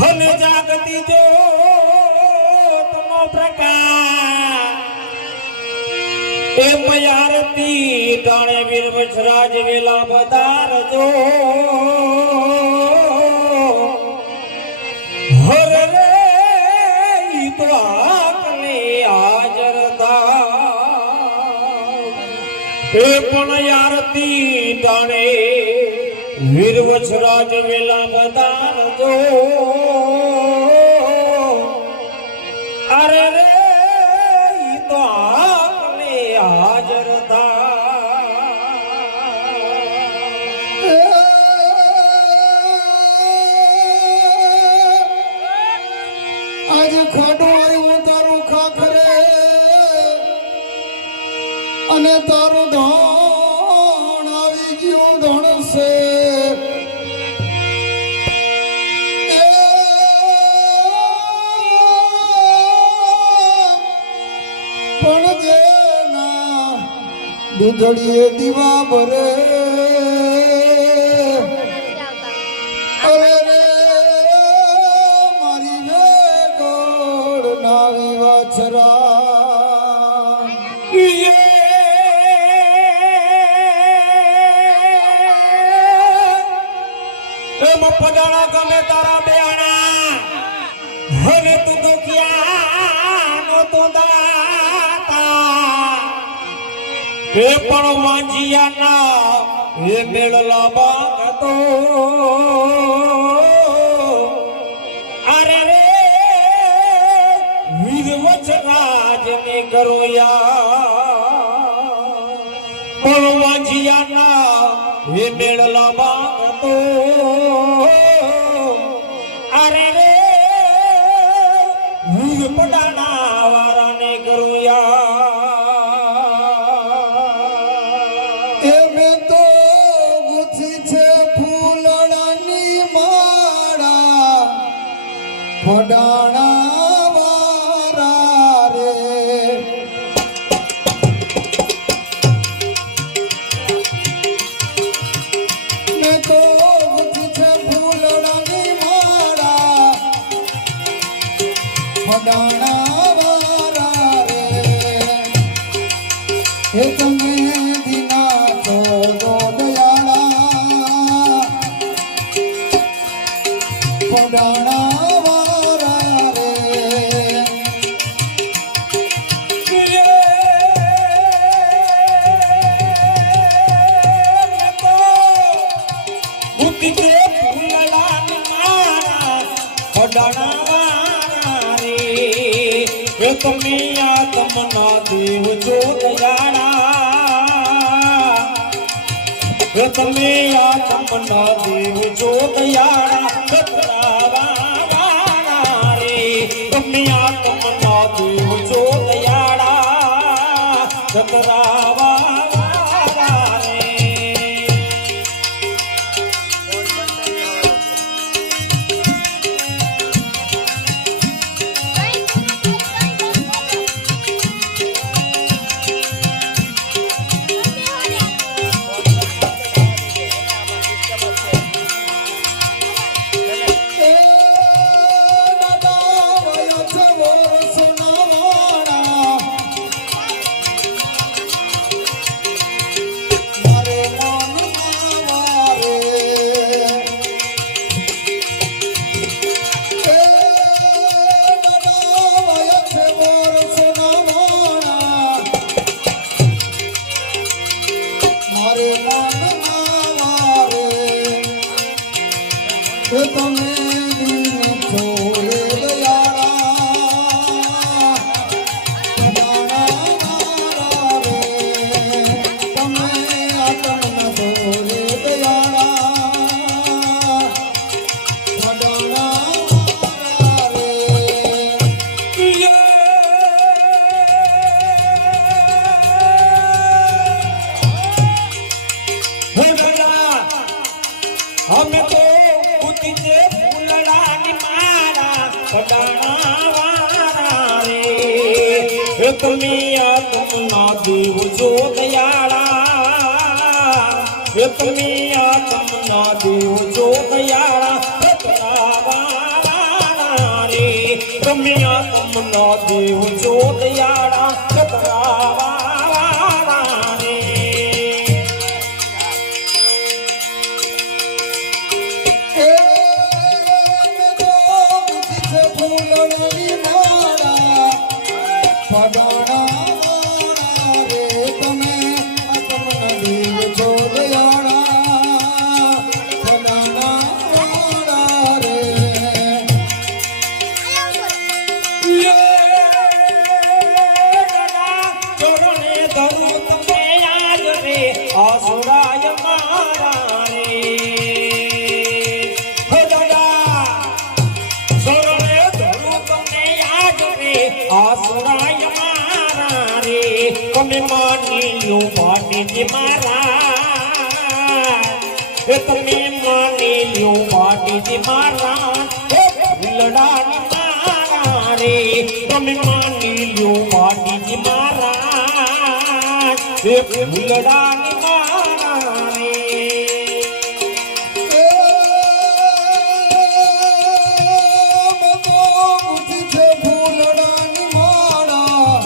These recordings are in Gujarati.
હન જાગતી જો તમો પ્રકાશ એ મયારતી ટાણે વીર વજરાજ વેલા બધારજો હર રે ઈ તો આકલે હાજરતા એ પણ યારતી ટાણે વીર વજરાજ વેલા બધારજો અરે રે ઈ તો આકલે હાજરતા આજ ખાડો આવ્યું તારું ખાખરે અને તારું ધણ આવી ગયું ધણસે પણ દેના દૂધડીએ દીવા ભરે અરે રે મારી વેગોળ નાવી વાછરા પડાણા ગમે તારા બેણા હવે તું તો ક્યાં નો તો દાતા એ પણ વાંજિયાના એ મેળલા બાગતો અરે રે વીર વજરાજ ને ગરોયા પણ વાંજિયાના એ મેળલા બાગતો અરે રે વીર પડાણા વારાને ગરોયા એ મેં તો ગુથી છે ફૂલડાની માળા ફડાણા વારા રે મેં તો ગુથી છે ફૂલડાની માળા ફડાણા વારા રે એ તમે દિના તો દયાળા ફડાણા વારા રે તમે આત્મના દેવ છો દયાળા તમે આત્મના દેવ છો દયાળા રે તમે આત્મના દેવ છો દયાળા સતરાવા તમે દિન છોડે દયાળા ફડાણા રે તમે આત્મના છોડે દયાળા ફડાણા રે અમે તો ઉતી છે ફૂલડાની માળા ફડાણા વાળા રે તમે આત્મના દેવ છો દયાળા તમે આત્મના દેવ છો દયાળા નો દેવ જો દયાળા કતરાવાળા રે ફૂલની માળા પડાણા રે તમે આત્મના દેવ છો દયાળા પડાણા રે ચોરણે ધરું તમે યાદ રે આસુરાય મારા રે હે દાદા ચોરણે ધરું તમે યાદ રે આસુરાય મારા રે તમે માની લો પાટીજી મારા એ તમે માની લો પાટીજી મારા હે લડાની મારા રે તમે માની લો પાટીજી મારા હે લડાની મારા રે ફૂલડાની માળા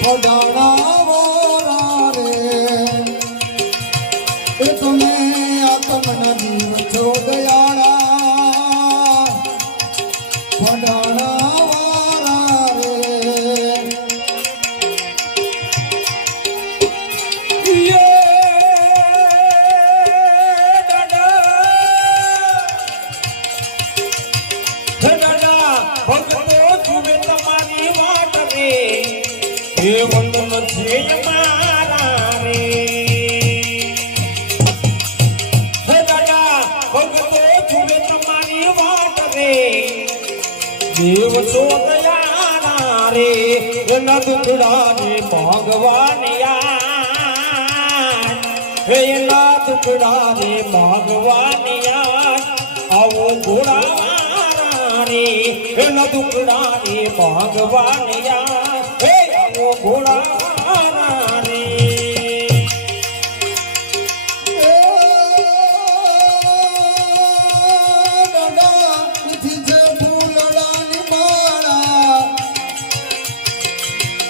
પડાણા વાળા રે એ તમે આત્મના જીવ છો દયાળા પડાણા વાળા રે હે વંદન છે મારા રે હે દાદા ભગતો જુએ તમારી વાટ રે દેવ છો દયાળા રે એના દુખડા ને ભગવાન યાર હે એના દુખડા ને ભગવાન યાર આવો ઘોડા રે એના દુખડા ને ભગવાન યાર હે આવો ઘોડા રે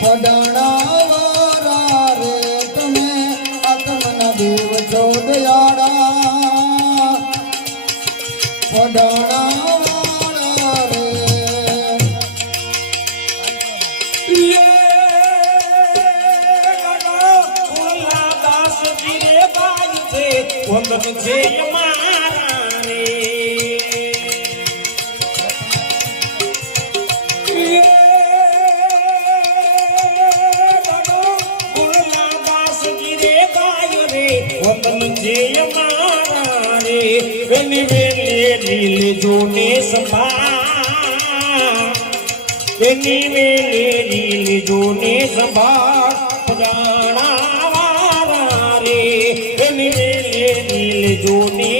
પડાણા વાળા રે તમે આત્મના દેવ છો દયાળા પડાણા વાળા રે વંદન છે મારા રે વંદન છે મારા રે વેલી વેલી લીલે જોને સંભાળ એની વેલી લીલે જોને સંભાળ પજાણા વાળા રે એની વેલી લીલે જોને